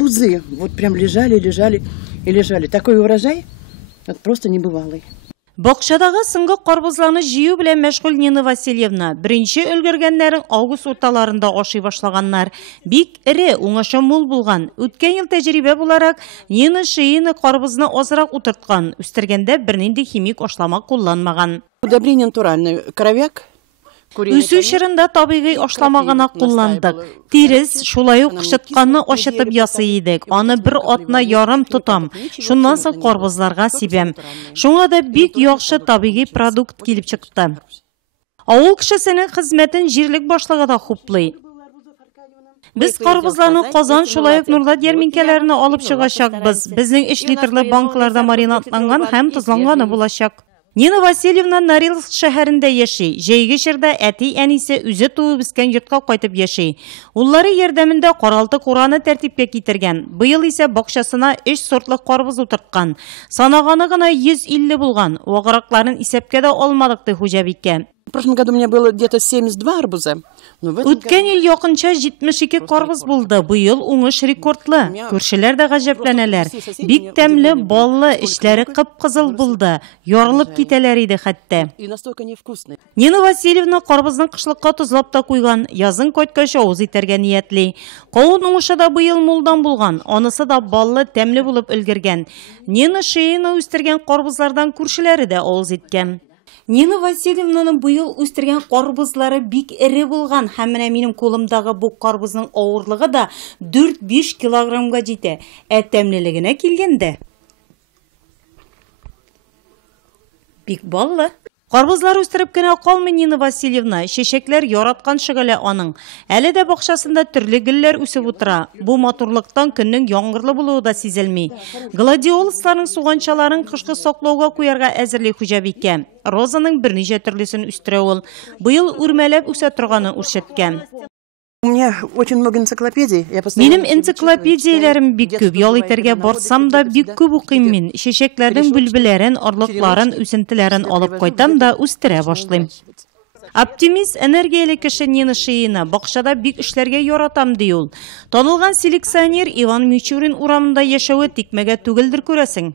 арбузы. Вот прям лежали, лежали и лежали. Такой урожай, вот просто небывалый. Бақшадағы сыңғы қарбызланы жию білен мәшғүл Нина Васильевна бірінші өлгергенлерін август орталарында ашый башлаганнар. Бик ире, уңашы мул булган. Үткән ел тәҗрибә буларак Нина шыйыны қарбызны азрак утырткан, үстергәндә бернинди химик ашлама кулланмаган. Удобрение натуральное. Коровяк. Үсү шырында табигый ашламагына кулландык. Тирес шулай ук кышытканны ашытып ясый идек. Аны бер атна ярым тотам. Шуннан соң карбызларга сибәм. Шуңа да бик яхшы табигый продукт килеп чыкты. Авыл кешесенең хезмәтен җирлек башлыгы да хуплый. Biz карбызларны Казан шулай ук Нурлат ярминкәләренә алып чыгачакбыз. Безнең 3 литрлы банкаларда маринатланган һәм тозланганы булачак. Нина Васильевна Норильск шәһәрендә яши. Җәйге чорда әти-әнисе үзе туып үскән йортка кайтып яши. Уллары ярдәмендә каралты кураны тәртипкә китергән. Быел исә бакчасына 3 сортлы карбыз утырткан. Санаганы гына 150 булган. Вагыракларын исәпкә дә алмадык ди хуҗабикә. В прошлом году у меня было где-то 72 арбуза. Үткән ел якынча 72 карбыз булды. Быел уңыш рекордлы. Күршеләр дә гаҗәпләнәләр. Бик тәмле, баллы, эшләре кып-кызыл булды. Ярылып китәләр иде хәтта. Нина Васильевна карбызны кышлыкка тозлап та куйган. Язын кайткач авыз итәргә ниятли. Кавын уңышы да быел мулдан булган. Анысы да баллы, тәмле булып өлгергән. Нина шыйыны үстергән карбызлардан күршеләре дә авыз иткән. Нина Васильевнаның быел үстергән карбызлары бик ире булган. Һәм менә минем кулымдагы бу карбызның авырлыгы да 4-5 килограммга җитә. Тәмлелегенә килгәндә бик баллы. Карбызлар үстереп кенә калмый Нина Васильевна, чәчәкләр яраткан шөгыле аның. Әле дә бакчасында төрле гөлләр үсеп утыра. Бу матурлыктан көннең яңгырлы булуы да сизелми. Гладиолусларның суганчаларын кышкы саклауга куярга әзерли хуҗабикә. Розаның берничә төрлесен үстерә ул. Быел үрмәләп үсә торганын үрчәткән. У меня очень много энциклопедий. Минем энциклопедияләрем бик күп. Ял итәргә барсам да бик күп укыйм мин. Чәчәкләрнең бүлбеләрен, орлыкларын, үсентеләрен алып кайтам да үстерә башлыйм. Оптимист энергияле кеше Нина Шыйына бакчада бик эшләргә яратам ди ул. Танылган селекционер Иван Мичурин урамында яшәве тикмәгә түгелдер күрәсең.